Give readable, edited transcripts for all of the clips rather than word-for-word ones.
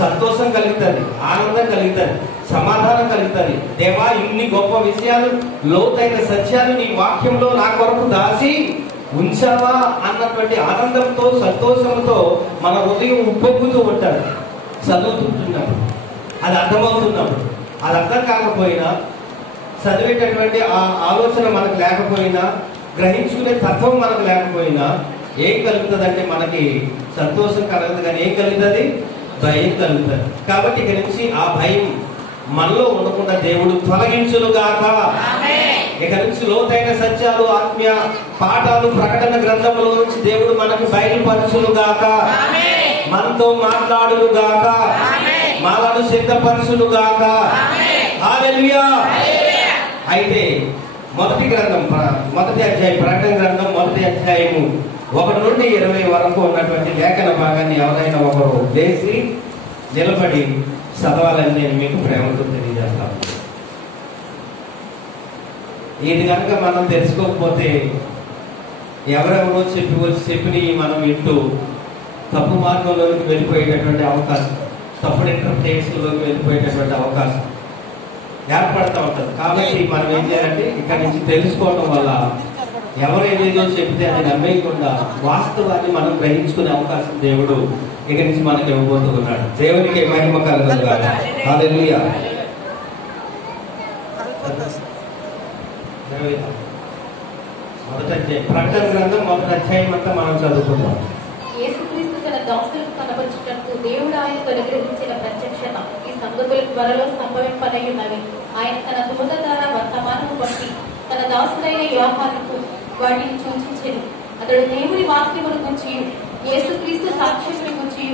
సంతోషం కలుగుతుంది, ఆనందం కలుగుతుంది, సమాధానం కలుగుతుంది. దేవా, ఇన్ని గొప్ప విషయాలు, లోతైన సత్యాలు నీ వాక్యంలో నా కొరకు దాచి ఉంచావా అన్నటువంటి ఆనందంతో, సంతోషంతో మన హృదయం ఉప్పొంగుతూ ఉంటాడు చదువుతుంటున్నాడు. అది అర్థమవుతున్నప్పుడు, అది అర్థం కాకపోయినా, చదివేటటువంటి ఆ ఆలోచన మనకు లేకపోయినా, గ్రహించుకునే తత్వం మనకు లేకపోయినా ఏం కలుగుతుంది అంటే మనకి సంతోషం కలగదు, కానీ ఏం కలుగుతుంది? భయం కలుగుతుంది. కాబట్టి ఇక నుంచి ఆ భయం మనలో ఉండకుండా దేవుడు తొలగించునుగాక. ఇక నుంచి లోతైన సత్యాలు, ఆత్మీయ పాఠాలు, ప్రకటన గ్రంథముల నుంచి దేవుడు మనకు బయలుపరచునుగాక, మనతో మాట్లాడునుగాక, మనను సిద్ధపరచునుగాక. హల్లెలూయా. అయితే మొదటి అధ్యాయం, ప్రకటన గ్రంథం 1వ అధ్యాయము 1 నుండి 20 వరకు ఉన్నటువంటి లేఖన భాగాన్ని ఎవరైనా ఒకరు వేసి నిలబడి చదవాలని నేను మీకు ప్రేమతో తెలియజేస్తాను. ఇది కనుక మనం తెలుసుకోకపోతే ఎవరెవరో చెప్పిని మనం వింటూ తప్పు మార్గంలోకి వెళ్ళిపోయేటటువంటి అవకాశం, తప్పుడు ఇంటర్ప్రిటేషన్లోకి వెళ్ళిపోయేటటువంటి అవకాశం ఏర్పడతా ఉంటుంది. కాబట్టి మనం ఏం చేయాలంటే ఇక్కడ నుంచి తెలుసుకోవడం వల్ల ఎవరు ఏదేదో చెప్తే అది నమ్మేయకుండా వాస్తవాన్ని మనం గ్రహించుకునే అవకాశం దేవుడు ఇక నుంచి మనకి ఇవ్వబోతున్నాడు. దేవునికి మహిమ కలుగుగాక. హల్లెలూయా. మొదటి అధ్యాయం, ప్రకటన గ్రంథం 1వ అధ్యాయం అంతా మనం చదువుకుందాం. యేసుక్రీస్తు తన దాసులకు కనబరుచుటకు దేవుడు ఆయనకు అనుగ్రహించిన ప్రత్యక్షత ఈ సంగతుల త్వరలో సంభవింపనయ్యున్నవి. ఆయన తన దూత ద్వారా వర్తమానము బట్టి తన దాసుడైన యోహానుకు వాటిని సూచించెను. అతడు దేవుని వాక్యమును గురించి, యేసుక్రీస్తు సాక్ష్యమును గురించి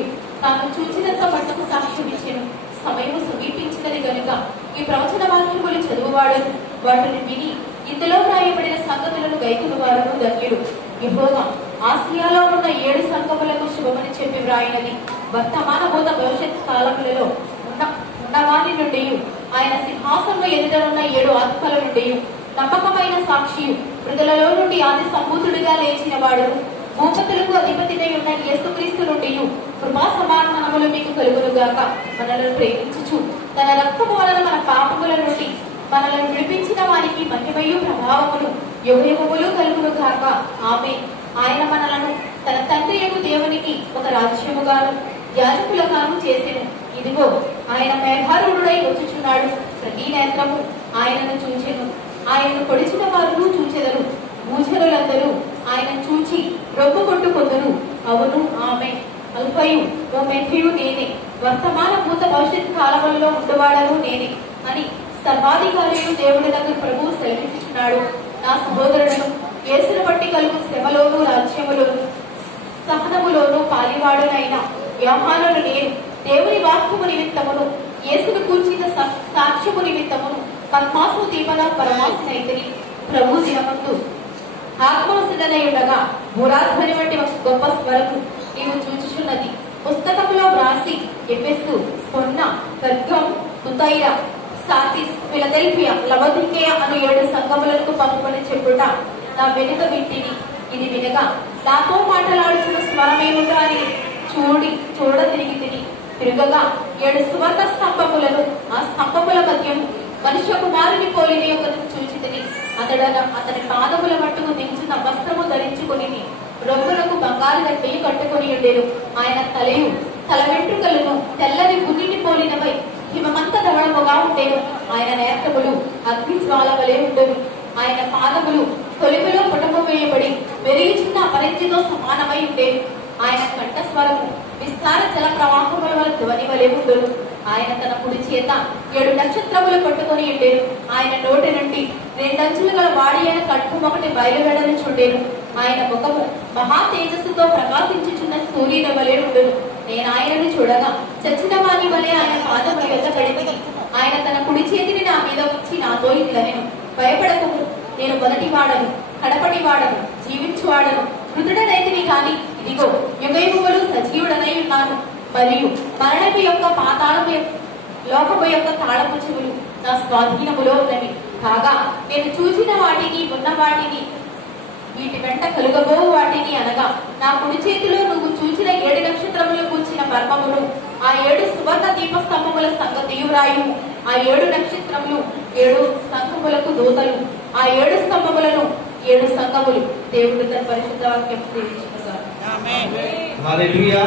తాను చూచినంత మట్టుకు సాక్ష్యం ఇచ్చెను. సమయము సమీపించినది గనుక ఈ ప్రవచన వాక్యములు చదువువాడు వాటిని విని ఇందులో రాయబడిన సంగతులను గైకుని వారు ధన్యుడు. యెహోవా ఆసియాలో ఉన్న 7 సంఘములకు శుభమని చెప్పి వ్రాయినది. వర్తమాన భూత భవిష్యత్ కాలములలో ఉన్నవాని నుండి, ఆయన సింహాసనం ఎదుటనున్న 7 ఆత్మల నుండి, నమ్మకమైన సాక్షి, మృతులలో నుండి ఆది సంభూతుడిగా లేచిన వాడు, భూపతులకు అధిపతిగా ఉన్న యేసుక్రీస్తు నుండి కృపా సమాధానములు మీకు కలుగునుగాక. మనలను ప్రేమించుచు తన రక్తము వలన మన పాపముల నుండి మనలను విడిపించిన వారికి మహిమయు ప్రభావములు యుగయుగములు కలుగునుగాక. ఆమేన్. ఆయన మనలను తన తండ్రి యొక్క దేవునికి ఒక రాజ్యముగాను యాజకులుగాను చేసెను. ఇదిగో ఆయన మేఘారూఢుడై వచ్చుచున్నాడు. ప్రతి నేత్రము ఆయనను చూచెను. ఆయనను పొడిచిన వారు చూచెదరు. భూజనులందరూ ఆయన చూచి రొమ్ము కొట్టుకొందురు. అవును, ఆమె అల్ఫయు ఓమెఘయు నేనే, వర్తమాన భూత భవిష్యత్ కాలములలో ఉండవాడను నేనే అని సర్వాధికారియు దేవుడి దగ్గర ప్రభువు సెలవిస్తున్నాడు. నా సహోదరులను యేసును బట్టి కలుగు శ్రమలోను, రాజ్యములోను, సహనములోను పాలివాడునైన యోహానును నేను దేవుని వాక్యము నిమిత్తమును, యేసును కూర్చిన సాక్ష్యము నిమిత్తమును పద్మాసు దీపన పరమాసినైతిని. ప్రభు దినమందు ఆత్మవశుడనై ఉండగా భూరాధ్వని వంటి ఒక గొప్ప స్వరము నీవు చూచుచున్నది. పుస్తకంలో వ్రాసి ఎఫెసు, స్పొన్న, పెర్గం, తుతైర, సార్డిస్, ఫిలదెల్ఫియా, లవొదికయ అను 7 సంఘములకు పంపమని చెప్పుట నా వెనుక వింటిని. ఇది వినగా నాతో మాట్లాడుతున్న స్వరమేమిటో అని చూడ తిరిగి తిరుగగా 7 సువర్ణ స్తంభములను, ఆ స్తంభముల మధ్యము మనుష్య కుమారుని పోలిన ఒకరిని చూచితిని. అతని పాదముల మట్టుకు దించిన వస్త్రము ధరించుకుని రొమ్ములకు బంగారు గట్టిని కట్టుకుని ఉండేను. ఆయన తలయు తల వెంట్రుకలను తెల్లని గున్నిని పోలినవై హిమమంత ధవళముగా ఉండేను. ఆయన నేత్రములు అగ్ని జ్వాల వలె ఉండెను. ఆయన పాదములు తొలిమిలో పుటము వేయబడి మెరుగుచున్న అపరంజితో సమానమై ఉండేను. ఆయన కంఠస్వరము విస్తార జల ప్రవాహముల వల్ల ధ్వని వలె ఉండెను. ఆయన తన కుడి చేత 7 నక్షత్రములు పట్టుకొని ఉండేను. ఆయన నోటి నుండి 2 అంచులు గల వాడి అయిన ఖడ్గం ఒకటి బయలువెడని చూడేను. ఆయన ముఖము మహా తేజస్సుతో ప్రకాశించుచున్న సూర్యుని వలె ఉండెను. నేను ఆయనను చూడగా చచ్చిన వాని వలె ఆయన పాదముల యొద్ద పడితిని. ఆయన తన కుడి చేతిని నా మీద ఉంచి నాతో ఇట్లనెను, భయపడకుము, నేను మొదటి వాడను, కడపటి వాడను, జీవించువాడను, మృతుడనైతిని కాని ఇదిగో యుగయుగములు సజీవుడనై ఉన్నాను. మరియు మరణపు యొక్క పాతాళము లోకము యొక్క తాళపు చెవులు నా స్వాధీనములో ఉన్నవి. కాగా నేను చూచిన వాటిని, ఉన్న వాటిని, వీటి వెంట కలుగబో వాటిని అనగా నా కుడి చేతిలో నువ్వు చూచిన 7 నక్షత్రములు కూర్చిన మర్మమును, ఆ 7 శుభ సువర్ణ దీపస్తంభముల సంగతియు రాయుము. ఆ 7 నక్షత్రములు 7 సంఘములకు దూతలు, ఆ 7 స్తంభములను 7 సంఘములు. దేవుడు తన పరిశుద్ధ వాక్యం దీవించుగాక. ఆమేన్. హల్లెలూయా.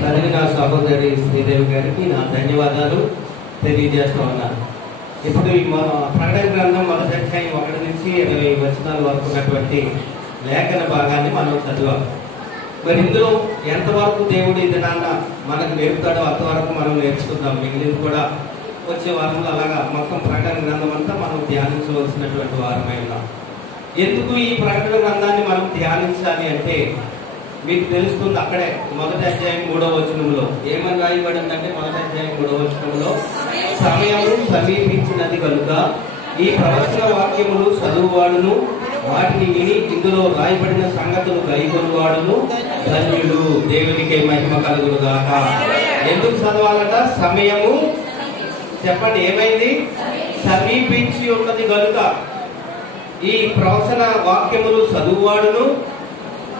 చదివిన సహోదరి శ్రీదేవి గారికి నా ధన్యవాదాలు తెలియజేస్తూ ఉన్నాను. ఇప్పుడు ఈ ప్రకటన గ్రంథం మొదటి అధ్యాయం 1 నుంచి 20 వచనాల వరకు ఉన్నటువంటి లేఖన భాగాన్ని మనం చదివాం. మరి ఇందులో ఎంతవరకు దేవుడు ఇది నాన్న మనకు నేర్పుతాడో అంతవరకు మనం నేర్చుకుందాం. మిగిలింది కూడా వచ్చే వారంలో అలాగా మొత్తం ప్రకటన గ్రంథం అంతా మనం ధ్యానించవలసినటువంటి వారమై ఉన్నాం. ఎందుకు ఈ ప్రకటన గ్రంథాన్ని మనం ధ్యానించాలి అంటే మీకు తెలుస్తుంది. అక్కడే మొదటి అధ్యాయం 3వ వచనంలో ఏమని రాయబడిందంటే, మొదటి అధ్యాయం 3వ వచనంలో సమయము సమీపించినది కనుక ఈ ప్రవచన వాక్యములు చదువువాడును వాటిని విని ఇందులో రాయబడిన సంగతులు గైకొనువాడును ధన్యుడు. దేవునికి మహిమ కలుగును గాక. ఎందుకు చదవాలట? సమయము చెప్పండి ఏమైంది? సమీపించి ఉన్నది కనుక ఈ ప్రవచన వాక్యములు చదువువాడును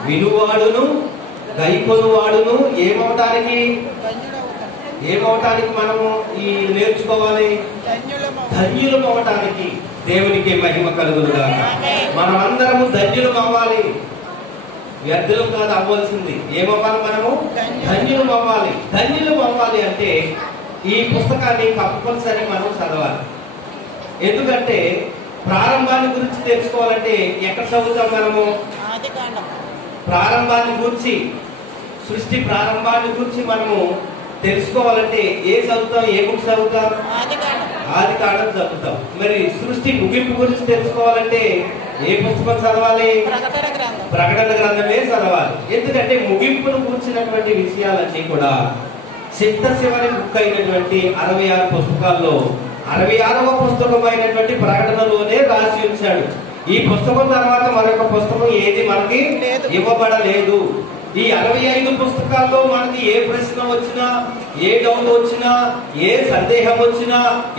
వినువాడును గైకొనువాడును ఏమవటానికి మనము ఈ నేర్చుకోవాలి? ధన్యులం అవ్వటానికి. దేవునికి మహిమ కలుగును గాక. మనమందరము ధన్యులం అవ్వాలి, వ్యర్థులం కాదు అవ్వాల్సింది. ఏమవ్వాలి? మనము ధన్యులం అవ్వాలి. ధన్యులం అవ్వాలి అంటే ఈ పుస్తకాన్ని కంపల్సరీ మనం చదవాలి. ఎందుకంటే ప్రారంభాన్ని గురించి తెలుసుకోవాలంటే ఎక్కడ చదువుతాం మనము? ప్రారంభాన్ని గురించి, సృష్టి ప్రారంభాన్ని గురించి మనము తెలుసుకోవాలంటే ఏ చదువుతాం? ఏ బుక్ చదువుతాం? ఆదికాండం చదువుతాం. మరి సృష్టి ముగింపు గురించి తెలుసుకోవాలంటే ఏ పుస్తకం చదవాలి? ప్రకటన గ్రంథమే చదవాలి. ఎందుకంటే ముగింపును కూర్చున్నటువంటి విషయాలన్నీ కూడా చిట్ట చివరి బుక్ అయినటువంటి 66 పుస్తకాల్లో 66వ పుస్తకం అయినటువంటి ప్రకటనలోనే రాసి ఉంచాడు. ఈ పుస్తకం తర్వాత మరొక పుస్తకం ఏది మనకి ఇవ్వబడలేదు. ఈ 65 పుస్తకాల్లో మనకి ఏ ప్రశ్న వచ్చినా, ఏ డౌట్ వచ్చినా, ఏ సందేహం వచ్చినా,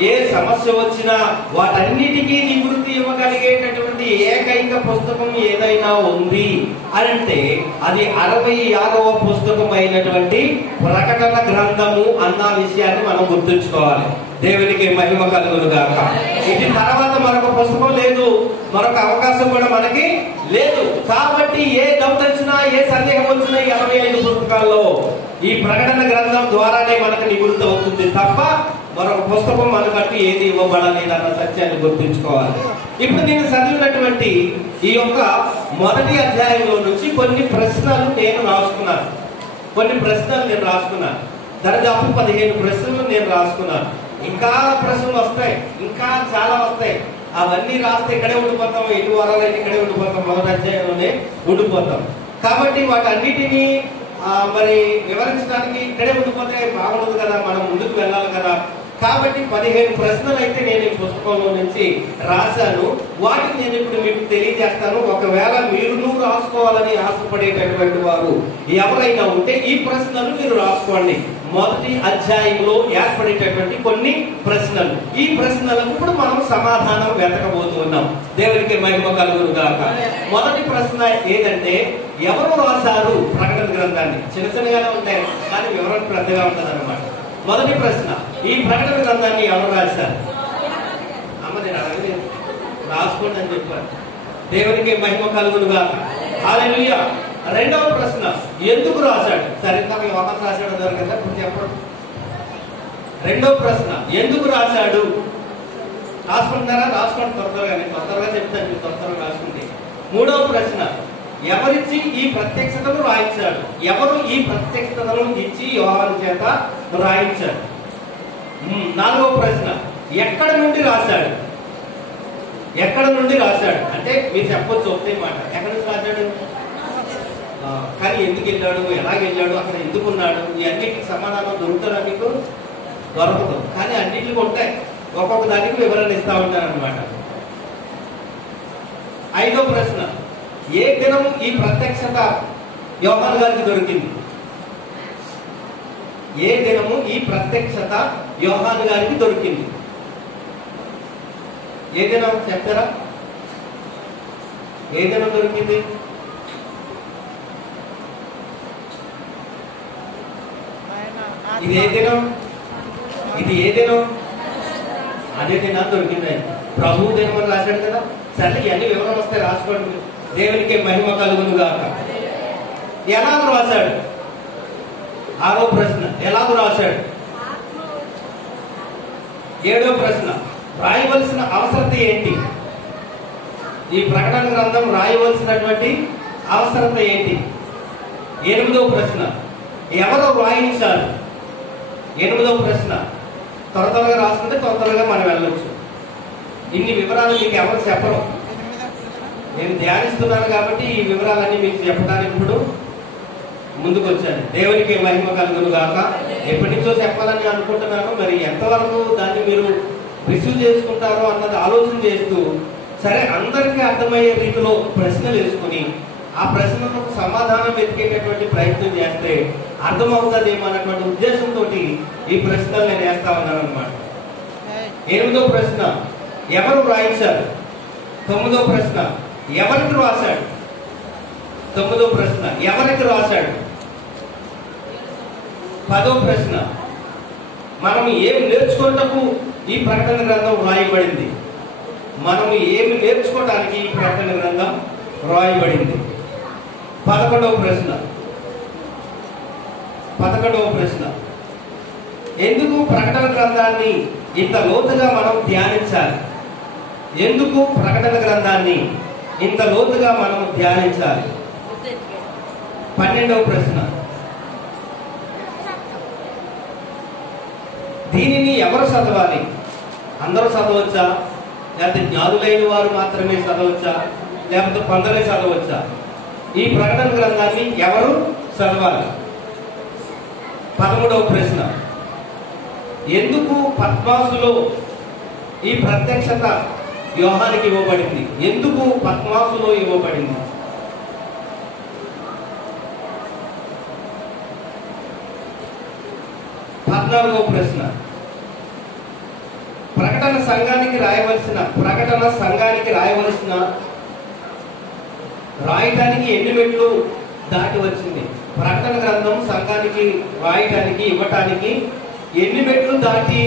ఏ సమస్య వచ్చినా వాటన్నిటికీ నివృత్తి ఇవ్వగలిగేటటువంటి ఏకైక పుస్తకం ఏదైనా ఉంది అని అంటే అది 66వ పుస్తకం అయినటువంటి ప్రకటన గ్రంథము అన్న విషయాన్ని మనం గుర్తుంచుకోవాలి. దేవునికి మహిమ కలుగును గాక. ఇది తర్వాత మరొక పుస్తకం లేదు, మరొక అవకాశం కూడా మనకి లేదు. కాబట్టి ఏ డౌట్ వచ్చినా, ఏ సందేహం వచ్చినా ఈ 65 పుస్తకాల్లో ఈ ప్రకటన గ్రంథం ద్వారానే మనకు నివృత్తి అవుతుంది తప్ప మరొక పుస్తకం మనకంటూ ఏది ఇవ్వబడలేదన్న సత్యాన్ని గుర్తుంచుకోవాలి. ఇప్పుడు నేను చదివినటువంటి ఈ యొక్క మొదటి అధ్యాయంలో నుంచి కొన్ని ప్రశ్నలు నేను రాసుకున్నాను. దరిదాపు 15 ప్రశ్నలు నేను రాసుకున్నాను. ఇంకా ప్రశ్నలు వస్తాయి, ఇంకా చాలా వస్తాయి. అవన్నీ రాస్తే ఇక్కడే ఉండిపోతాం, 8 వారాలైతే ఇక్కడే ఉండిపోతాం, మొదటి అధ్యాయంలోనే ఉండిపోతాం. కాబట్టి వాటన్నిటినీ మరి వివరించడానికి ఇక్కడే ఉండిపోతే బాగుండదు కదా, మనం ముందుకు వెళ్ళాలి కదా. కాబట్టి 15 ప్రశ్నలు అయితే నేను ఈ పుస్తకంలో నుంచి రాశాను. వాటిని నేను ఇప్పుడు మీకు తెలియజేస్తాను. ఒకవేళ మీరు రాసుకోవాలని ఆశపడేటటువంటి వారు ఎవరైనా ఉంటే ఈ ప్రశ్నలు మీరు రాసుకోండి. మొదటి అధ్యాయంలో ఏర్పడేటటువంటి కొన్ని ప్రశ్నలు. ఈ ప్రశ్నలకు ఇప్పుడు మనం సమాధానం వెతకబోతున్నాం. దేవునికి మహిమ కలుగును గాక. మొదటి ప్రశ్న ఏదంటే, ఎవరు రాశారు ప్రకటన గ్రంథాన్ని? చిన్న చిన్నగానే ఉంటాయి కానీ వివరణ పెద్దగా ఉంటుంది అన్నమాట. మొదటి ప్రశ్న, ఈ ప్రకటన గ్రంథాన్ని ఎవరు రాశారు? అమ్మ నేను అడగలేదు, రాసుకోండి అని చెప్పారు. దేవునికి మహిమ కలుగును గాక. హల్లెలూయా. రెండవ ప్రశ్న, ఎందుకు రాశాడు? సరే నాకు యోహాను రాశాడు అన్నారు కదా, ఇప్పుడు చెప్పండి. రెండవ ప్రశ్న, ఎందుకు రాశాడు? రాసుకుంటారా? రాసుకోండి త్వరగా, నేను త్వరగా చెప్తాను, మీరు త్వరగా రాసుకుంటే. మూడవ ప్రశ్న, ఎవరిచ్చి ఈ ప్రత్యక్షతను రాయించాడు? ఎవరు ఈ ప్రత్యక్షతను ఇచ్చి యోహాను చేత రాయించాడు? నాలుగవ ప్రశ్న, ఎక్కడ నుండి రాశాడు? ఎక్కడ నుండి రాశాడు అంటే మీరు చెప్పొచ్చు ఒకటే మాట, ఎక్కడ నుంచి రాశాడు, కానీ ఎందుకు వెళ్ళాడు, ఎలాగెళ్ళాడు, అక్కడ ఎందుకు ఉన్నాడు, ఈ అన్నిటికి సమాధానం దొరుకుతుందా మీకు? దొరకదు. కానీ అన్నింటికి ఉంటాయి, ఒక్కొక్క దానికి వివరణ ఇస్తా ఉంటారు అనమాట. ఐదో ప్రశ్న, ఏ దినం ఈ ప్రత్యక్షత యోహాను గారికి దొరికింది? ఏ దినము ఈ ప్రత్యక్షత యోహాను గారికి దొరికింది? ఏ దినం చెప్తారా? ఏ దినం దొరికింది? ఇది ఏ దినం? ఇది ఏ దినం? అదే దినాన్ని దొరికింది. ప్రభు దినం అని రాశాడు కదా. సరే ఇవన్నీ వివరణ వస్తాయి, రాసుకోండి. దేవునికి మహిమ కలుగును గాక. ఎలాగ రాశాడు? 6వ ప్రశ్న ఎలాగ రాశాడు? 7వ ప్రశ్న రాయవలసిన అవసరత ఏంటి? ఈ ప్రకటన గ్రంథం రాయవలసినటువంటి అవసరత ఏంటి? 8వ ప్రశ్న ఎవరు రాయించారు? 8వ ప్రశ్న త్వరగా రాసుకుంటే త్వరగా మనం వెళ్ళొచ్చు. ఇన్ని వివరాలు మీకు ఎవరు చెప్పరు. నేను ధ్యానిస్తున్నాను కాబట్టి ఈ వివరాలన్నీ మీకు చెప్పడానికి ఇప్పుడు ముందుకు వచ్చాను. దేవునికి మహిమ కలుగును గాక. ఎప్పటి నుంచో చెప్పాలని అనుకుంటున్నాను. మరి ఎంతవరకు దాన్ని మీరు రిసీవ్ చేసుకుంటారో అన్నది ఆలోచన చేస్తూ, సరే అందరికీ అర్థమయ్యే రీతిలో ప్రశ్నలు వేసుకుని ఆ ప్రశ్నలకు సమాధానం వెతికేటటువంటి ప్రయత్నం చేస్తే అర్థమవుతుందేమో అన్నటువంటి ఉద్దేశంతో ఈ ప్రశ్నలు నేను వేస్తా ఉన్నాను అనమాట. 8వ ప్రశ్న ఎవరు రాయించారు? 9వ ప్రశ్న ఎవరికి రాశాడు? 9వ ప్రశ్న ఎవరికి రాశాడు? 10వ ప్రశ్న మనం ఏమి నేర్చుకోవటకు ఈ ప్రకటన గ్రంథం రాయబడింది? మనం ఏమి నేర్చుకోవడానికి ఈ ప్రకటన గ్రంథం రాయబడింది? 11వ ప్రశ్న ఎందుకు ప్రకటన గ్రంథాన్ని ఇంత లోతుగా మనం ధ్యానించాలి? ఎందుకు ప్రకటన గ్రంథాన్ని ఇంత లోతుగా మనం ధ్యానించాలి? 12వ ప్రశ్న దీనిని ఎవరు చదవాలి? అందరూ చదవచ్చా? లేకపోతే జ్ఞానులైన వారు మాత్రమే చదవచ్చా? లేకపోతే కొందరే చదవచ్చా? ఈ ప్రకటన గ్రంథాన్ని ఎవరు చదవాలి? 13వ ప్రశ్న ఎందుకు పద్మాసులో ఈ ప్రత్యక్షత యోహానికి ఇవ్వబడింది? ఎందుకు పద్మాసులో ఇవ్వబడింది? 14వ ప్రశ్న ప్రకటన సంఘానికి రాయవలసిన రాయటానికి ఎన్ని మెట్లు దాటి వచ్చింది? ప్రకటన గ్రంథం సంఘానికి రాయటానికి ఇవ్వటానికి ఎన్ని మెట్లు దాటి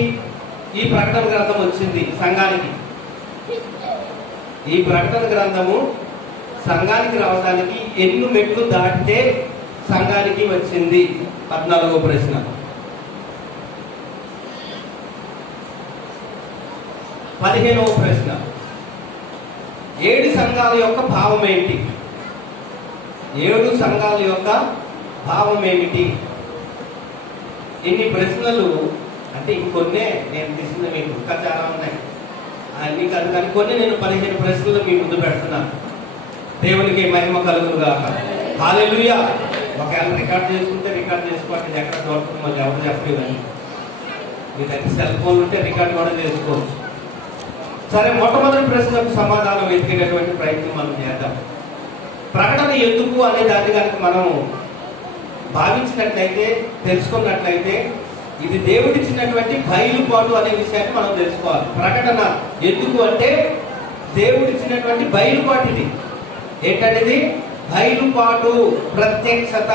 ఈ ప్రకటన గ్రంథం వచ్చింది సంఘానికి? ఈ ప్రకటన గ్రంథము సంఘానికి రావడానికి ఎన్ని మెట్లు దాటితే సంఘానికి వచ్చింది? 14వ ప్రశ్న. 15వ ప్రశ్న 7 సంఘాల యొక్క భావం ఏంటి? 7 సంఘాల యొక్క భావం ఏమిటి? ఇన్ని ప్రశ్నలు అంటే ఇంకొన్నే నేను తీసిన, మీకు ఇంకా చాలా ఉన్నాయి అన్ని కాదు, కానీ కొన్ని నేను 15 ప్రశ్నలు మీ ముందు పెడుతున్నాను. దేవునికి మహిమ కలుగును గాక. హల్లెలూయా. ఒకవేళ రికార్డ్ చేసుకుంటే రికార్డ్ చేసుకోండి, ఎక్కడ దొరుకుతుంది మళ్ళీ ఎవరు చెప్పలేదని. మీ దగ్గర సెల్ ఫోన్ ఉంటే రికార్డ్ కూడా చేసుకోవచ్చు. సరే, మొట్టమొదటి ప్రశ్నకు సమాధానం వెతికేటటువంటి ప్రయత్నం మనం చేద్దాం. ప్రకటన ఎందుకు అనే దాన్ని కనుక మనం భావించినట్లయితే, తెలుసుకున్నట్లయితే, ఇది దేవుడిచ్చినటువంటి బయలుపాటు అనే విషయాన్ని మనం తెలుసుకోవాలి. ప్రకటన ఎందుకు అంటే దేవుడిచ్చినటువంటి బయలుపాటు. ఇది ఏంటనేది బయలుపాటు, ప్రత్యక్షత,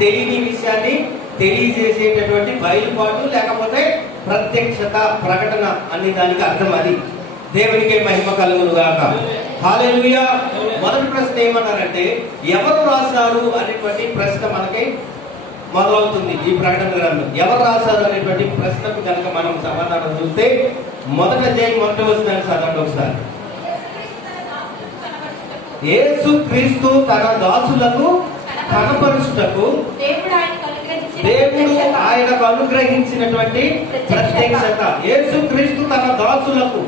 తెలియని విషయాన్ని తెలియజేసేటటువంటి బయలుపాటు, లేకపోతే ప్రత్యక్షత, ప్రకటన అనే దానికి అర్థం అది. దేవునికి మహిమ కలుగును గాక. హల్లెలూయా. మొదటి ప్రశ్న ఏమన్నారంటే ఎవరు రాశారు అనేటువంటి ప్రశ్న మనకి మొదలవుతుంది. ఈ ప్రకటన గ్రంథం ఎవరు రాశారు అనేటువంటి ప్రశ్నకు కనుక మనం సమాధానం చూస్తే మొదట మొదటి వచనాన్ని చదవండి ఒకసారి. యేసుక్రీస్తు తన దాసులకు కనపరుచుటకు దేవుడు ఆయనకు అనుగ్రహించినటువంటి ప్రత్యక్షత. యేసుక్రీస్తు తన దాసులకు.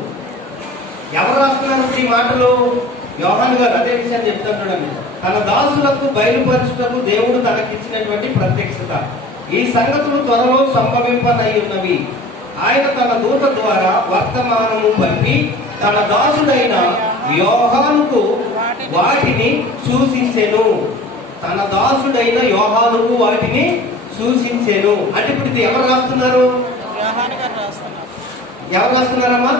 ఎవరు రాస్తున్నారు ఈ మాటలు? యోహాను గారు అదే విషయాన్ని చెప్తున్నాడు. తన దాసులకు బయలుపరచుటకు దేవుడు తనకిచ్చినటువంటి ప్రత్యక్షత. ఈ సంగతులు త్వరలో సంభవింపనై ఉన్నవి. ఆయన తన దూత ద్వారా వర్తమానము పంపి తన దాసుడైన యోహానుకు వాటిని సూచించెను. తన దాసుడైన యోహానుకు వాటిని సూచించెను అంటే ఇప్పుడు ఇది ఎవరు రాస్తున్నారు? ఎవరు రాస్తున్నారమ్మా?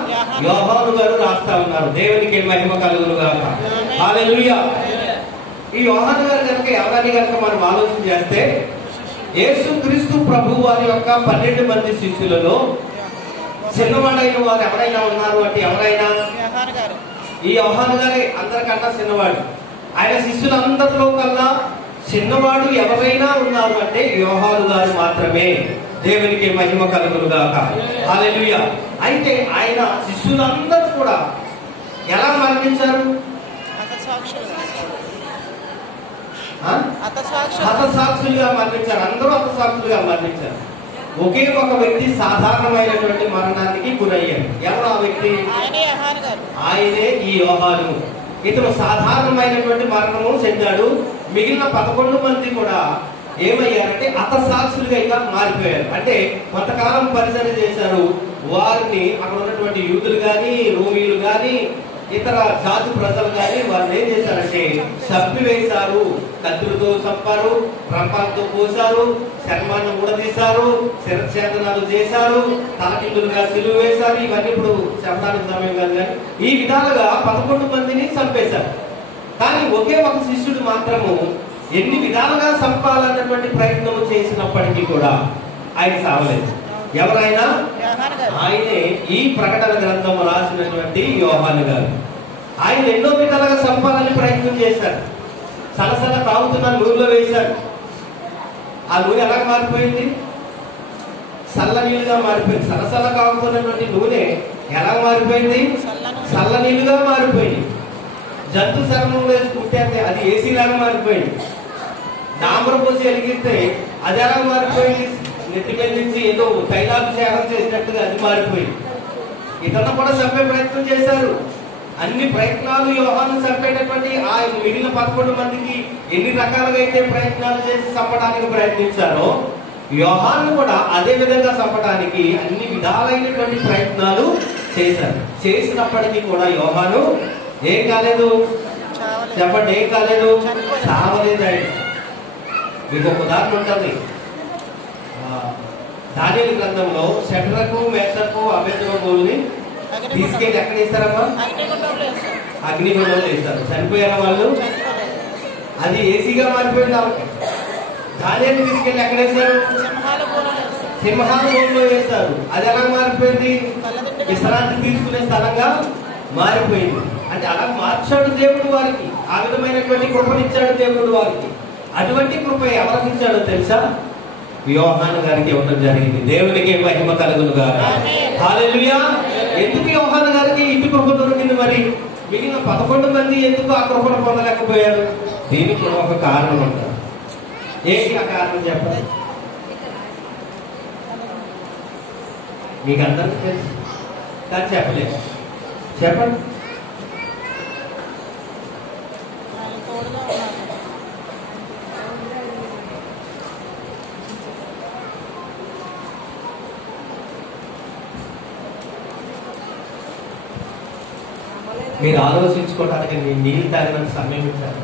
యోహాను గారు రాస్తా ఉన్నారు. దేవునికి మహిమ కలుగును గాక. హల్లెలూయా. ఈ యోహాను గారు కనుక ఎవరిని కనుక మనం ఆలోచన చేస్తే యేసుక్రీస్తు ప్రభు వారి యొక్క 12 మంది శిష్యులలో చిన్నవాడైన వారు ఎవరైనా ఉన్నారు అంటే ఎవరైనా ఈ యోహాను గారే అందరికన్నా చిన్నవాడు. ఆయన శిష్యులందరిలో కన్నా చిన్నవాడు ఎవరైనా ఉన్నారు అంటే యోహాను గారు మాత్రమే. దేవునికి మహిమ కలుగును గాక. హల్లెలూయా. అయితే ఆయన శిష్యులందరూ కూడా ఎలా మరణించారు? హతసాక్షులుగా మరణించారు. అందరూ హతసాక్షులుగా మరణించారు. ఒకే ఒక వ్యక్తి సాధారణమైనటువంటి మరణానికి గురయ్యారు. ఎవరు ఆ వ్యక్తి? ఆయనే ఈ యోహాను. ఇతను సాధారణమైనటువంటి మరణము చెందాడు. మిగిలిన 11 మంది కూడా ఏమయ్యారంటే హతసాక్షులుగా మారిపోయారు. అంటే కొంతకాలం పరిచయం చేశారు. వారిని అక్కడ ఉన్నటువంటి యూదులు గాని, రోమీలు గాని, ఇతర జాతి ప్రజలు కానీ వారిని ఏం చేశారంటే చంపివేశారు. కత్తులతో చంపారు, రంపాలతో పోశారు, చర్మాన్ని ఊడదీశారు, శిరఛేదనాలు చేశారు, తలకిందులుగా సిలువ వేశారు. ఇవన్నీ ఇప్పుడు చెప్పడానికి సమయం కాదు. కానీ ఈ విధాలుగా 11 మందిని చంపేశారు. కానీ ఒకే ఒక శిష్యుడు మాత్రము ఎన్ని విధాలుగా చంపాలన్నటువంటి ప్రయత్నం చేసినప్పటికీ కూడా ఆయన సావలేదు. ఎవరైనా? ఆయనే ఈ ప్రకటన గ్రంథం రాసినటువంటి యోహాను గారు. ఆయన ఎన్నో విధాలుగా చంపాలని ప్రయత్నం చేశారు. సలసల తాగుతున్న నూనెలో వేశారు. ఆ నూనె ఎలా మారిపోయింది? చల్ల నీళ్ళుగా మారిపోయింది. సలసల కాగుతున్నటువంటి నూనె ఎలా మారిపోయింది? చల్ల నీళ్ళుగా మారిపోయింది. జంతు చర్మం వేసి కుట్టేస్తే అది ఏసీ లాగా మారిపోయింది. డాంబర పోసి వెలిగిస్తే అది ఎలా మారిపోయింది? నెత్తి మీద నుంచి ఏదో తైలాభిషేకం చేసినట్టుగా అది మారిపోయింది. ఇతను కూడా చంపే ప్రయత్నం చేశారు. అన్ని ప్రయత్నాలు యోహాను చంపేటటువంటి ఆ మిగిలిన 11 మందికి ఎన్ని రకాలుగా అయితే ప్రయత్నాలు చేసి చంపడానికి ప్రయత్నించారో యోహాను కూడా అదే విధంగా చంపడానికి అన్ని విధాలైనటువంటి ప్రయత్నాలు చేశారు. చేసినప్పటికీ కూడా యోహాను ఏం కాలేదు? చెప్పండి, ఏం కాలేదు? చావలేదు. ఆయన మీకు ఒక ఉదాహరణ ఉంటుంది. దానియేలు గ్రంథంలో షడ్రకు, మేషకు, అబేద్నెగోని తీసుకెళ్ళి ఎక్కడ వేస్తారమ్మా? అగ్నిగుండంలో వేస్తారు. చనిపోయారా వాళ్ళు? అది ఏసీగా మారిపోయింది. కాబట్టి దానియేలు తీసుకెళ్ళి ఎక్కడ వేస్తారు? సింహాల భూమిలో వేస్తారు. అది ఎలా మారిపోయింది? విశ్రాంతి తీసుకునే స్థలంగా మారిపోయింది. అంటే అలా మార్చాడు దేవుడు వారికి. ఆ విధమైనటువంటి కృపనిచ్చాడు దేవుడు వారికి. అటువంటి కృప ఎవరికి ఇచ్చాడో తెలుసా? యోహాను గారికి ఇవ్వడం జరిగింది. దేవునికి మహిమ కలుగును గాక. హల్లెలూయా. ఎందుకు యోహాను గారికి ఇటు కృప దొరికింది? మరి మిగిలిన 11 మంది ఎందుకు ఆ కృపను పొందలేకపోయారు? దీనికి కూడా ఒక కారణం ఉంటుంది. ఏంటి ఆ కారణం చెప్పండి? మీకు అందరికీ తెలుసు కానీ చెప్పలేదు. చెప్పండి. మీరు ఆలోచించుకోవడానికి నేను నీళ్ళు తాగినంత సమయం ఇచ్చాను.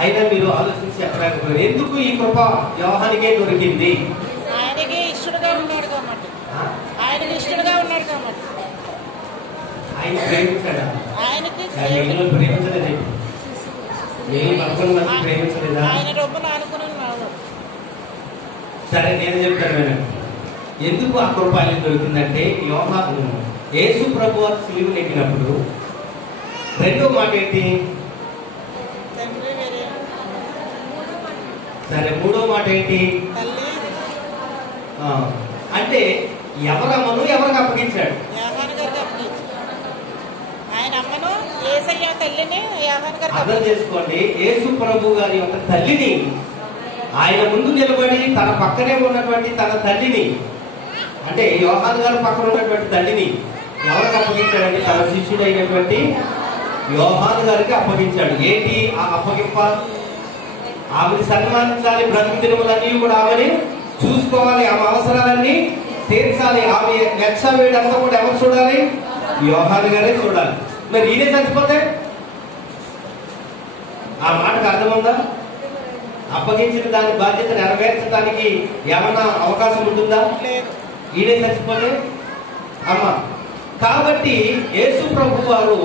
అయినా మీరు ఆలోచించి చెప్పలేకపోయారు. ఎందుకు ఈ కృప యోహానికే దొరికింది? ఆయనకి ఇష్టడుగా ఉన్నాడు కాబట్టి. ఆయన ప్రేమించాడా? ఆయనకి ప్రేమించలేదు. నేను 11 మంది ప్రేమించలేదా? ఆయన రొమ్మును ఆనుకుని ఉన్నాడు. సరే, నేను చెప్తాను వినండి. ఎందుకు ఆ కృప ఆయనకు దొరికిందంటే యోహాను యేసు ప్రభువు సిలువను ఎక్కినప్పుడు రెండో మాట ఏంటి? సరే, మూడో మాట ఏంటి? అంటే ఎవరమ్మను ఎవరికి అప్పగించాడు? అర్థం చేసుకోండి. యేసు ప్రభు గారి యొక్క తల్లిని ఆయన ముందు నిలబడి తన పక్కనే ఉన్నటువంటి తన తల్లిని, అంటే యోహాను గారు పక్కన ఉన్నటువంటి తల్లిని ఎవరికి అప్పగించాడంటే తన శిష్యుడు అయినటువంటి యోహాను గారికి అప్పగించాడు. ఏంటి ఆ అప్పగింప? ఆమెను సన్మానించాలి. బ్రతుకు దినములన్నీ కూడా ఆమెని చూసుకోవాలి. ఆమె అవసరాలన్నీ తీర్చాలి. ఆమె లక్ష వేడంతా కూడా ఎవరు చూడాలి? యోహాను గారే చూడాలి. మరి ఈయనే చచ్చిపోతే ఆ మాటకు అర్థం ఉందా? అప్పగించిన దాని బాధ్యత నెరవేర్చడానికి ఏమన్నా అవకాశం ఉంటుందా? ఈయనే చచ్చిపోతే అమ్మా. కాబట్టి యేసు ప్రభు వారు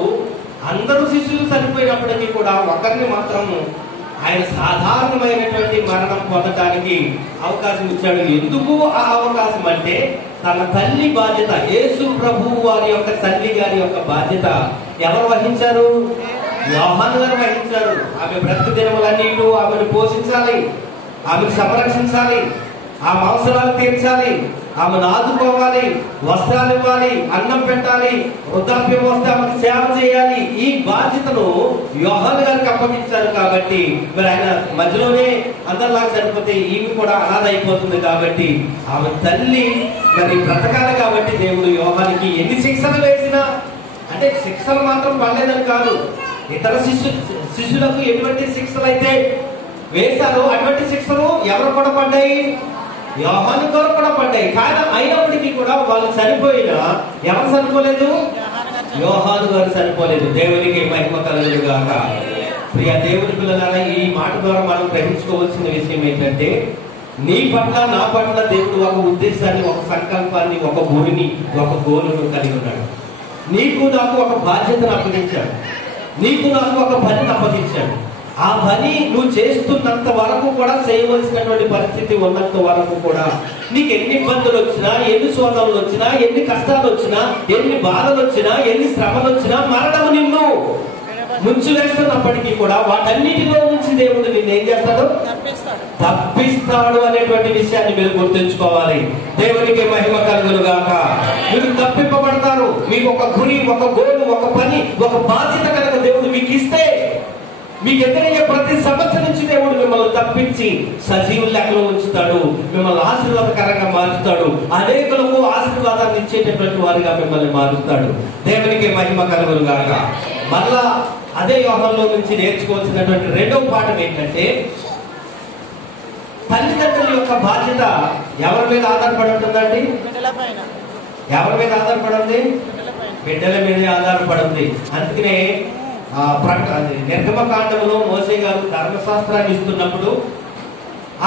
అందరూ శిష్యులు చనిపోయినప్పటికీ కూడా ఒకరిని మాత్రం ఆయన సాధారణమైనటువంటి మరణం పొందడానికి అవకాశం ఇచ్చాడు. ఎందుకు ఆ అవకాశం అంటే తన తల్లి బాధ్యత, యేసు ప్రభువు వారి యొక్క తల్లి గారి యొక్క బాధ్యత ఎవరు వహించారు? యోహాను గారు వహించారు. ఆమె బ్రతుకు దినములన్నీ ఆమెను పోషించాలి, ఆమెను సంరక్షించాలి, ఆమె అవసరాలు తీర్చాలి, ఆమెను ఆదుకోవాలి, వస్త్రాలు ఇవ్వాలి, అన్నం పెట్టాలి, వృద్ధాప్యం వస్తే ఆమెకు సేవ చేయాలి. ఈ బాధ్యతను యోహాను గారికి అప్పగించారు. కాబట్టి మరి ఆయన మధ్యలోనే అందరిలాగా చనిపోతే ఈమె కూడా అనాథ అయిపోతుంది. కాబట్టి ఆమె తల్లి మరి బ్రతకాలి. కాబట్టి దేవుడు యోహానికి ఎన్ని శిక్షలు వేసినా, అంటే శిక్షలు మాత్రం పడలేదని కాదు, ఇతర శిష్యులకు ఎటువంటి శిక్షలు అయితే వేశారో అటువంటి శిక్షలు ఎవరు కూడా పడ్డాయి? యోహాను గారు కూడా పడ్డాయి. కానీ అయినప్పటికీ కూడా వాళ్ళు చనిపోయినా ఎవరు చనిపోలేదు? యోహాను గారు చనిపోలేదు. దేవునికి మహిమ కలుగును గాక. ప్రియ దేవుని పిల్లలారా, ఈ మాట ద్వారా మనం గ్రహించుకోవాల్సిన విషయం ఏంటంటే, నీ పట్ల నా పట్ల దేవుడు ఒక ఉద్దేశాన్ని, ఒక సంకల్పాన్ని, ఒక గురిని, ఒక గోలును కలిగి ఉన్నాడు. నీకు నాకు ఒక బాధ్యతను అప్పగించాడు. నీకు నాకు ఒక పనిని అప్పగించాడు. ఆ పని నువ్వు చేస్తున్నంత వరకు కూడా చేయవలసినటువంటి పరిస్థితి ఉన్నంత వరకు కూడా నీకు ఎన్ని ఇబ్బందులు వచ్చినా, ఎన్ని శోధనలు వచ్చినా, ఎన్ని కష్టాలు వచ్చినా, ఎన్ని బాధలు వచ్చినా, ఎన్ని శ్రమలు వచ్చినా, మరణము నిన్ను ముంచు వేస్తున్నప్పటికీ కూడా వాటన్నిటిలో నుంచి దేవుడు నిన్ను ఏం చేస్తాడు? తప్పిస్తాడు అనేటువంటి విషయాన్ని మీరు గుర్తుంచుకోవాలి. దేవునికి మహిమ కలుగును గాక. మీరు తప్పింపబడతారు. మీకు ఒక గురి, ఒక గోలు, ఒక పని, ఒక బాధ్యత కనుక దేవుడు మీకు ఇస్తే, మీకు ఎదురయ్యే ప్రతి సమస్య నుంచి దేవుడు మిమ్మల్ని తప్పించి సజీవుల లెక్కలో ఉంచుతాడు. మిమ్మల్ని ఆశీర్వాదకరంగా మారుస్తాడు. అనేకులకు ఆశీర్వాదాన్ని ఇచ్చేటటువంటి వారిగా మిమ్మల్ని మారుస్తాడు. దేవునికి మహిమ కలుగును గాక. మళ్ళా అదే యోహానులో నుంచి నేర్చుకోవాల్సినటువంటి రెండవ పాఠం ఏంటంటే, తల్లిదండ్రుల యొక్క బాధ్యత ఎవరి మీద ఆధారపడి ఉంటుందండి? ఎవరి మీద ఆధారపడి ఉంది? బిడ్డల మీద ఆధారపడి ఉంది. అందుకనే నిర్గమకాండములో మోసే గారు ధర్మశాస్త్రాన్ని ఇస్తున్నప్పుడు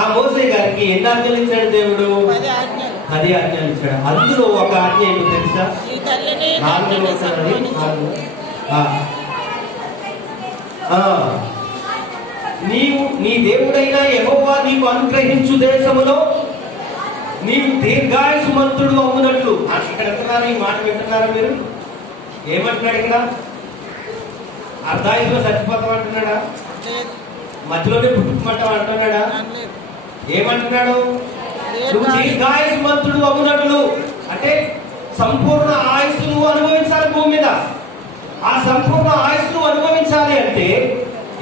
ఆ మోసే గారికి ఎన్ని ఆజ్ఞలు ఇచ్చాడు దేవుడు? 10 ఆజ్ఞలు ఇచ్చాడు. అందులో ఒక ఆజ్ఞ ఏంటో తెలుసా? 4 నీవు నీ దేవుడైన యెహోవా నీకు అనుగ్రహించు దేశములో నీవు దీర్ఘాయుష్మంతుడు అవ్వునట్లు. ఇక్కడ వింటున్నారా? ఈ మాట వింటున్నారా మీరు? ఏమంటున్నాడు ఇక్కడ? అర్ధాయుషులో చచ్చిపోతాం అంటున్నాడా? మధ్యలోనే పుట్టుకుమంటాం అంటున్నాడా? ఏమంటున్నాడు? నువ్వు దీర్ఘాయుష్మంతుడు అవ్వునట్లు అంటే సంపూర్ణ ఆయుస్సును అనుభవించాలి భూమి మీద. ఆ సంపూర్ణ ఆయుస్సును అనుభవించాలి అంటే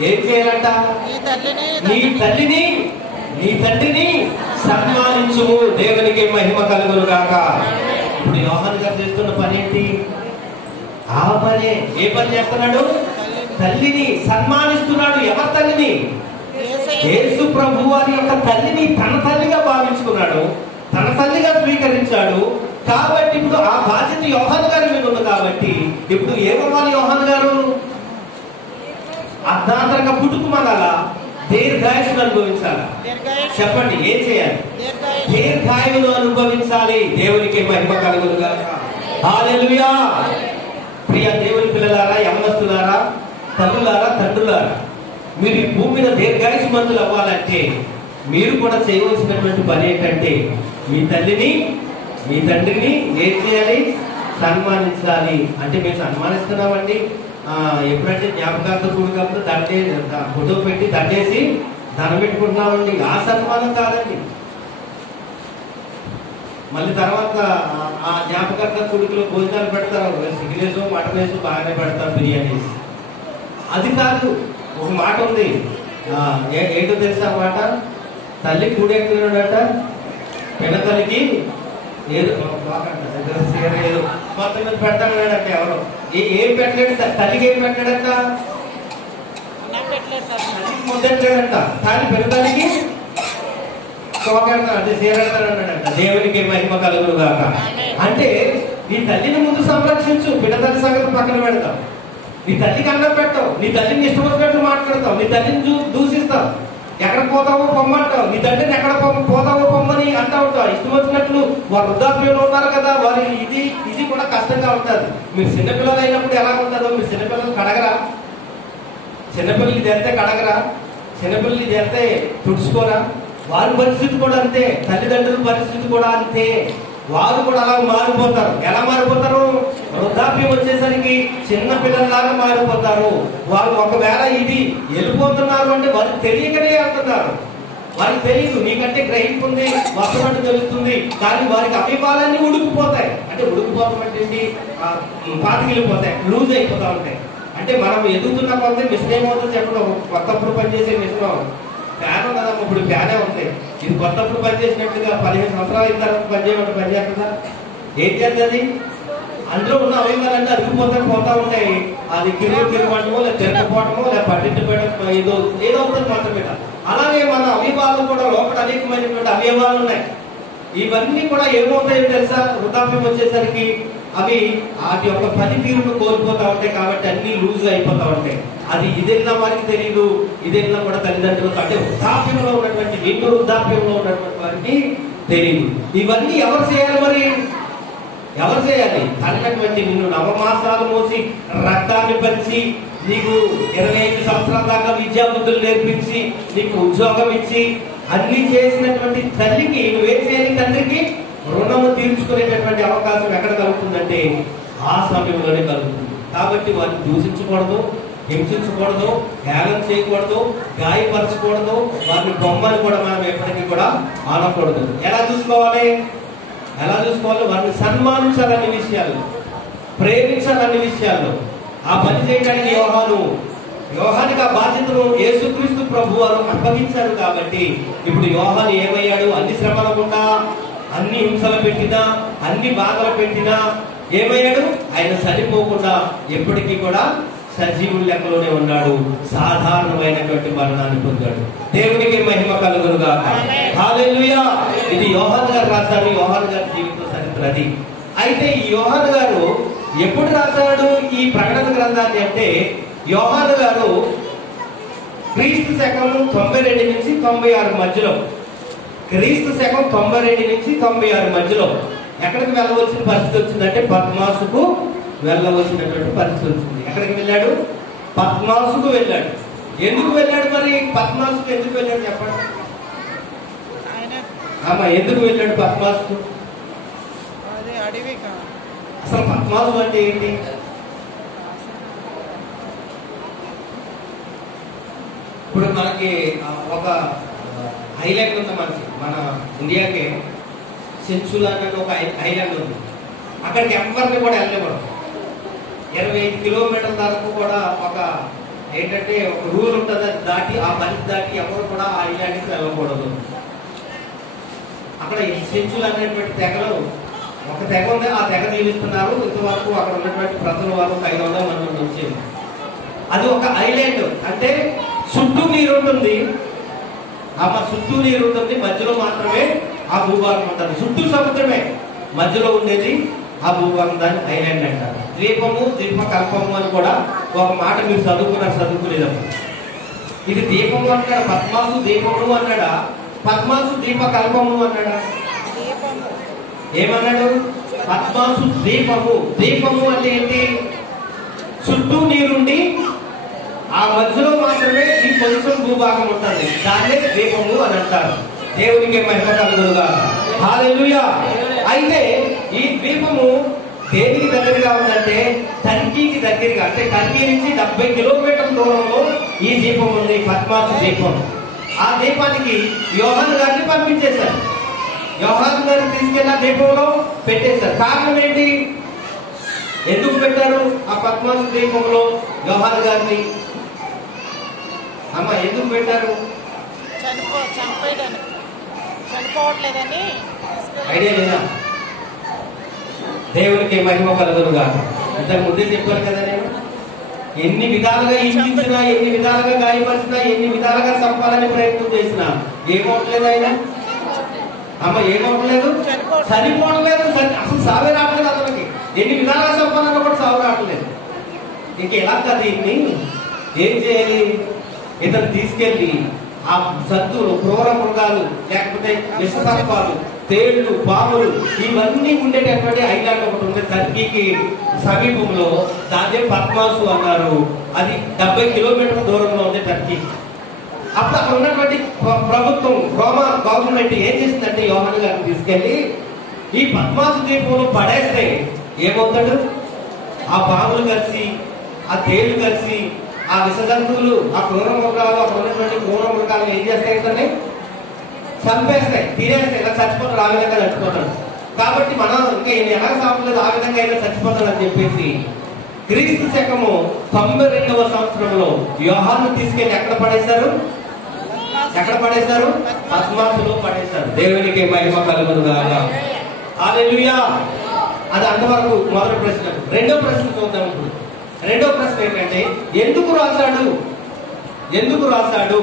ఏం చేయాలంట? నీ తల్లిని, నీ తండ్రిని సన్మానించు. దేవునికి మహిమ కలుగును గాక. ఇప్పుడు యోహాను గారు చేస్తున్న పని ఏంటి? ఆ పనే. ఏ పని చేస్తున్నాడు? తల్లిని సన్మానిస్తున్నాడు. ఎవరి తల్లిని? యేసు ప్రభు వారి యొక్క తల్లిని తన తల్లిగా భావించుకున్నాడు, తన తల్లిగా స్వీకరించాడు. కాబట్టి ఇప్పుడు ఆ బాధ్యత యోహాను గారి మీద ఉంది. కాబట్టి ఇప్పుడు ఏమవ్వాలి? యోహాను గారు అర్ధాంతరంగా పుట్టుకుమనాలా? దీర్ఘాయుష్ను అనుభవించాలా? చెప్పండి, ఏం చేయాలి? దీర్ఘాయువును అనుభవించాలి. దేవునికి మహిమ కలుగును గాక. హల్లెలూయా. ప్రియ దేవుని పిల్లలారా, యవనస్తులారా, తల్లులారా, తండ్రులారా, మీరు ఈ భూమి మీద దీర్ఘాయుష్మంతులు అవ్వాలంటే మీరు కూడా చేయవలసినటువంటి పని ఏంటంటే, మీ తల్లిని, మీ తండ్రిని ఏం చేయాలి? సన్మానించాలి. అంటే మేము సన్మానిస్తున్నామండి ఎప్పుడంటే జ్ఞాపకార్థం కూడినప్పుడు ఫోటో పెట్టి దండేసి దండం పెట్టుకుంటున్నామండి. ఆ సన్మానం కాదండి. మళ్ళీ తర్వాత ఆ జ్ఞాపకార్థ కూడికలో భోజనాలు పెడతారు. చికెనేసు, మటన్ వేసు బాగానే పెడతారు, బిర్యానీ. అది కాదు. ఒక మాట ఉంది, ఏంటో తెలుసా మాట? తల్లి కూడెక్కున్నాడట, పిల్లతల్లికి ఏదో ఏదో మొత్తం మీద పెడతాడంటే ఎవరో ఏం పెట్టలేడు. తల్లికి ఏం పెట్టాడంట? ముద్దట్లేడంట. కానీ పిల్లతల్లికి అంటే సేరెడతాడంట. దేవునికి మహిమ కలుగును గాక. అంటే నీ తల్లిని ముందు సంరక్షించు. పిల్లతల్లి సంగతి పక్కన పెడతావు. నీ తల్లికి అన్నం పెట్టావు, నీ తల్లిని ఇష్టం వచ్చినట్టు మాట్లాడతావు, నీ తల్లిని దూషిస్తావు, ఎక్కడ పోతావో పొమ్మంటావు, నీ తండ్రిని ఎక్కడ పోతావో పొమ్మని అంటా ఉంటావు. ఇష్టం వచ్చినట్లు వారు వృద్ధాప్యంలో ఉన్నారు కదా, వారి ఇది కూడా కష్టంగా ఉంటుంది. మీరు చిన్నపిల్లలు అయినప్పుడు ఎలా ఉంటారో, మీరు చిన్నపిల్లలు కడగరా? చిన్నపిల్లలు ఇది అయితే కడగరా? చిన్నపిల్లలు చేస్తే తుడుచుకోరా? వారి పరిస్థితి కూడా అంతే, తల్లిదండ్రుల పరిస్థితి కూడా అంతే. వారు కూడా అలా మారిపోతారు. ఎలా మారిపోతారు? వృద్ధాప్యం వచ్చేసరికి చిన్న పిల్లల్లాగా మారిపోతారు. వారు ఒకవేళ ఇది వెళ్ళిపోతున్నారు అంటే వారికి తెలియకనే వెళ్తున్నారు. వారికి తెలియదు, నీకంటే గ్రహింపు ఉంది, వసమంటే తెలుస్తుంది, కానీ వారికి అభిమానాన్ని ఉడికిపోతాయి. అంటే ఉడికిపోతాం అంటే పాతికిలిపోతాయి, లూజ్ అయిపోతా ఉంటాయి. అంటే మనం ఎదుగుతున్న కొంత మిషన్ ఏమవుతుంది చెప్పండి. కొత్తప్పుడు పనిచేసే మిషన్ ఫ్యాన్ ఉన్నదమ్మా, ఇప్పుడు ఫ్యానే ఉంది. ఇది కొత్తప్పుడు పనిచేసినట్టుగా 15 సంవత్సరాలు అయిన తర్వాత పనిచేస్తుందా? ఏం చేస్తుంది? అందులో ఉన్న అవయవాలన్నీ అరిగిపోతా పోతా ఉంటాయి. అది తిరగటమో లేదా తిరగపోవటమో లేదా పట్టించుకోవడం ఏదో అవుతుంది మొత్తం మీద. అలాగే మన అవయవాలు కూడా లోపల అనేకమైనటువంటి అవయవాలు ఉన్నాయి. ఇవన్నీ కూడా ఏమవుతాయో తెలుసా? వృద్ధాప్యం వచ్చేసరికి అవి వాటి యొక్క పనితీరును కోల్పోతా ఉంటాయి. కాబట్టి అన్ని లూజ్ అయిపోతా ఉంటాయి. అది ఇదెళ్ళిన వారికి తెలియదు, ఇదెళ్ళినా కూడా తల్లిదండ్రులకు, అంటే వృద్ధాప్యంలో ఉన్నటువంటి నిండు వృద్ధాప్యంలో ఉన్నటువంటి వారికి తెలియదు. ఇవన్నీ ఎవరు చేయాలి మరి? ఎవరు చేయాలి? కన్నటువంటి నిన్ను నవమాసాలు మోసి రక్తాన్ని పంచి నీకు 25 సంవత్సరాల దాకా విద్యాబుద్ధులు నేర్పించి నీకు ఉద్యోగం ఇచ్చి అన్ని చేసినటువంటి తల్లికి నువ్వేం చేయాలి? తండ్రికి రుణము తీర్చుకునేటటువంటి అవకాశం ఎక్కడ కలుగుతుందంటే ఆ సమయంలోనే కలుగుతుంది. కాబట్టి వారిని దూషించకూడదు, హింసించకూడదు, హేళన చేయకూడదు, గాయపరచకూడదు. వారిని బొమ్మని కూడా మనం ఎప్పటికీ కూడా ఆనకూడదు. ఎలా చూసుకోవాలి? వారిని సన్మానించాలనే విషయాలు, ప్రేమించాలనే విషయాలు. ఆ పని చేయడానికి యోహానికి ఆ బాధ్యతను యేసుక్రీస్తు ప్రభు వారు అప్పగించారు. కాబట్టి ఇప్పుడు యోహాను ఏమయ్యాడు? అన్ని శ్రమల గుండా, అన్ని హింసలు పెట్టినా, అన్ని బాధలు పెట్టినా ఏమయ్యాడు? ఆయన చనిపోకుండా ఎప్పటికీ కూడా సజీవుల లెక్కలోనే ఉన్నాడు. సాధారణమైనటువంటి మరణాన్ని పొందాడు. దేవునికి మహిమ కలుగునుగాక. హల్లెలూయా. ఇది యోహాను గారు రాశారు. యోహాను గారి జీవిత చరిత్ర అది. అయితే ఈ యోహాను గారు ఎప్పుడు రాశాడు ఈ ప్రకటన గ్రంథాన్ని అంటే, యోహాను గారు క్రీస్తు శకం 92 నుంచి 96 మధ్యలో, క్రీస్తు శకం 92 నుంచి 96 మధ్యలో ఎక్కడికి వెళ్ళవలసిన పరిస్థితి వచ్చిందంటే పద్మాసుకు వెళ్ళవలసినటువంటి పరిస్థితి వచ్చింది. ఎక్కడికి వెళ్ళాడు? పద్మాసుకు వెళ్ళాడు. ఎందుకు వెళ్ళాడు మరి? పద్మాసుకు ఎందుకు వెళ్ళాడు చెప్పండి. ఎందుకు వెళ్ళాడు పద్మాసుకు? అసలు పద్మాసు అంటే ఏంటి? ఇప్పుడు మనకి ఒక ఐలాండ్ ఉంది మన ఇండియాకి, సెంచులా అనే ఒక ఐలాండ్ ఉంది. అక్కడికి ఎవరిని కూడా వెళ్ళకూడదు. 25 కిలోమీటర్ల వరకు కూడా ఒక ఏంటంటే ఒక రూల్ ఉంటుంది. అది దాటి, ఆ పరిధి దాటి ఎవరు కూడా ఆ ఐలాండ్కి వెళ్ళకూడదు. అక్కడ సెంచులు అనేటువంటి తెగలు ఒక తెగ ఉంది. ఆ తెగ జీవిస్తున్నారు. ఇంతవరకు అక్కడ ఉన్నటువంటి ప్రజల వారు 500 మంది వచ్చేది. అది ఒక ఐలాండ్. అంటే చుట్టూ నీరు ఉంటుంది. చుట్టూ నీరు ఉంటుంది, మధ్యలో మాత్రమే ఆ భూభాగం ఉంటుంది. చుట్టూ సముద్రమే, మధ్యలో ఉండేది ఆ భూభాగం. దాన్ని ఐలాండ్ అంటారు. ద్వీపము, ద్వీపకల్పము అని కూడా ఒక మాట మీరు చదువుకునేదప్పుడు. ఇది దీపము అన్నాడు, పద్మాసు దీపము అన్నాడా? పద్మాసు దీపకల్పము అన్నాడా? ఏమన్నాడు? పద్మాసు దీపము. దీపము అంటే ఏంటి? చుట్టూ నీరుండి ఆ మధ్యలో మాత్రమే ఈ కొంచెం భూభాగం ఉంటుంది. దాన్నే ద్వీపము అని అంటారు. దేవునికి మహిమ కలుగునుగాక. హల్లెలూయా. అయితే ఈ ద్వీపము దేనికి దగ్గరగా ఉందంటే టర్కీకి దగ్గరగా, అంటే టర్కీ నుంచి 70 కిలోమీటర్ల దూరంలో ఈ ద్వీపం ఉంది, పద్మాసు ద్వీపం. ఆ ద్వీపానికి యోహాను గారిని పంపించేశారు. యోహాను గారిని తీసుకెళ్ళి ఆ ద్వీపంలో పెట్టేశారు. కారణం ఏంటి? ఎందుకు పెట్టారు ఆ పద్మాసు ద్వీపంలో యోహాను గారిని? ఎందుకు పెట్టారు? చనిపోవట్లేదని ఐడియా లేదా? దేవునికి మహిమ కలుగునుగా. ఇంతకు ముందే చెప్పాను కదా నేను. ఎన్ని విధాలుగా హింసించినా, ఎన్ని విధాలుగా గాయపరిచినా, ఎన్ని విధాలుగా చంపాలని ప్రయత్నం చేసినా ఏమవట్లేదు ఆయన. ఏమవట్లేదు, చనిపోవట్లేదు. అసలు సావే రావట్లేదు అతనికి. ఎన్ని విధాలుగా చంపాలన్నా కూడా సాగు రావట్లేదు. ఇంకెలా కదా దీన్ని ఏం చేయాలి? ఇతను తీసుకెళ్లి ఆ జంతువులు, క్రూర మృగాలు, లేకపోతే విషసర్పాలు, తేళ్లు, పాములు ఇవన్నీ ఉండేటటువంటి ఐలాండ్ ఒకటి ఉంది టర్కీకి సమీపంలో. దాన్ని పద్మాసు అన్నారు. అది 70 కిలోమీటర్ల దూరంలో ఉంది టర్కీ. అప్పుడు అక్కడ ఉన్నటువంటి ప్రభుత్వం రోమా గవర్నమెంట్ ఏం చేసిందంటే యోహాను గారిని తీసుకెళ్లి ఈ పద్మాసు దీపంలో పడేస్తే ఏమవుతాడు? ఆ పాములు కలిసి, ఆ తేళ్లు కలిసి, ఆ విషజంతువులు, ఆ క్రూర మృగాలు, అక్కడ ఉన్నటువంటి క్రూర మృగాలు ఏం చేస్తాయి? ఇతన్ని చంపేస్తాయి, తీరేస్తాయి. ఇలా చచ్చిపోతాడు, ఆ విధంగా చచ్చిపోతాడు. కాబట్టి మనం ఇంకా ఎలా సాపలేదు, ఆ విధంగా అయినా చచ్చిపోతాడు అని చెప్పేసి క్రీస్తు శకము 92వ సంవత్సరంలో యోహాను తీసుకెళ్లి ఎక్కడ పడేశారు? ఎక్కడ పడేశారు? పద్మాసులో పడేశారు. దేవునికి మహిమ కలుగును గాక. హల్లెలూయా. అది అంతవరకు మొదటి ప్రశ్న. రెండో ప్రశ్న చూద్దాం ఇప్పుడు. రెండో ప్రశ్న ఏంటంటే, ఎందుకు రాశాడు? ఎందుకు రాశాడు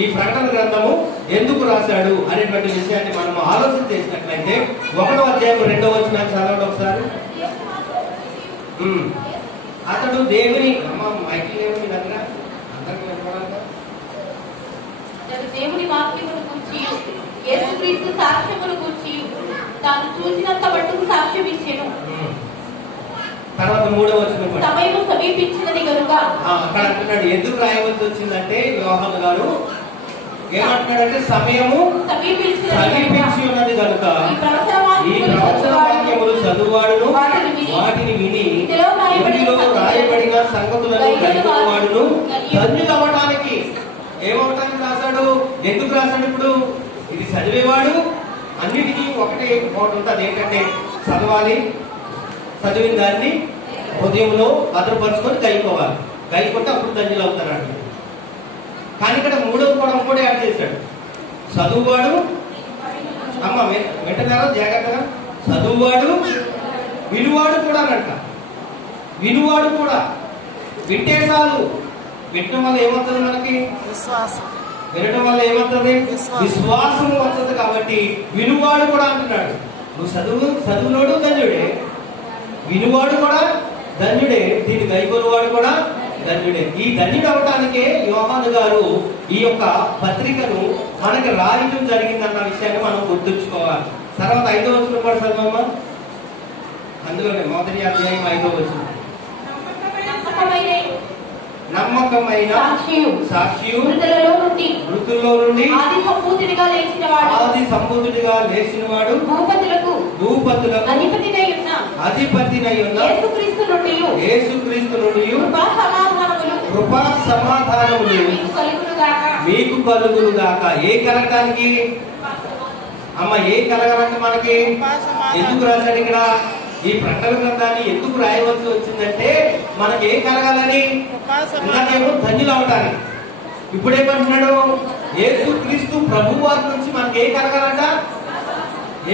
ఈ ప్రకటన గ్రంథము? ఎందుకు రాశాడు అనేటువంటి విషయాన్ని మనం ఆలోచన చేసినట్లయితే 1వ అధ్యాయం 2వ వచనాన్ని చదవండి ఒకసారి. అతడు దేవుని మైకి దేవుని దగ్గర అందరికీ వినపడాలి. దేవుని వాక్యమును గూర్చి యేసుక్రీస్తు సాక్ష్యమును గూర్చి తాను చూసినంత మట్టుకు సాక్ష్యం ఇచ్చెను. తర్వాత 3వ వచనం సమయము సమీపించినది కనుక అక్కడ అంటున్నాడు. ఎందుకు రాయవలసి వచ్చిందంటే యోహాను గారు ఏమంటున్నాడంటే సమయము సమీపించి ఉన్నది కనుక ఈ ప్రవచన వాక్యములు చదువువాడును వాటిని విని ఇందులో రాయబడిన సంగతులను గ్రహించువాడును ధన్యులు అవ్వటానికి. ఏమవటానికి రాశాడు? ఎందుకు రాశాడు? ఇప్పుడు ఇది చదివేవాడు అన్నిటికీ ఒకటి ఉంటుంది. ఏంటంటే చదవాలి, చదివిన దాన్ని హృదయంలో భద్రపరుచుకొని గైకోవాలి. గైకొంటే అప్పుడు ధన్యులు అవుతారండి. కానీ ఇక్కడ 3వ కోణం కూడా యాడ్ చేశాడు. చదువువాడు, అమ్మ వింటున్నారా జాగ్రత్తగా? చదువువాడు, వినువాడు కూడా అంట. వినువాడు కూడా. వింటే చాలు. వినడం వల్ల ఏమవుతుంది? మనకి విశ్వాసం. వినడం వల్ల ఏమవుతుంది? విశ్వాసం వస్తుంది. కాబట్టి వినువాడు కూడా అంటున్నాడు. నువ్వు చదువులోడు ధన్యుడే, వినువాడు కూడా ధన్యుడే, దీన్ని గైకొనువాడు కూడా ధన్యుడే. ఈ ధన్యుడు అవటానికే యోహాను గారు ఈ యొక్క పత్రికను మనకి రాయటం జరిగిందన్న విషయాన్ని మనం గుర్తుంచుకోవాలి. తర్వాత 5వ వచనం కూడా చదవమ్మా. అందులోనే మొదటి అధ్యాయం 5వ వచనం. నమ్మకమైన సాక్షియు మృతుల్లో నుండి ఆది సంపూతుడిగా లేచిన వాడు భూపతులకు అధిపతినై ఉన్న యేసుక్రీస్తు నుండి కృపా సమాధానములు మీకు కలుగును గాక. ఏ కలగడానికి అమ్మ? ఏ కలగాలంటే మనకి? ఎందుకు రాశాడు ఇక్కడ? ఈ ప్రకటన గ్రంథాన్ని ఎందుకు రాయవలసి వచ్చిందంటే మనకి ఏం కలగాలని? ఇందాకేమో ధన్యులు అవటానికి. ఇప్పుడేమంటున్నాడు? యేసుక్రీస్తు ప్రభువారి నుంచి మనకి ఏం కలగాలంట?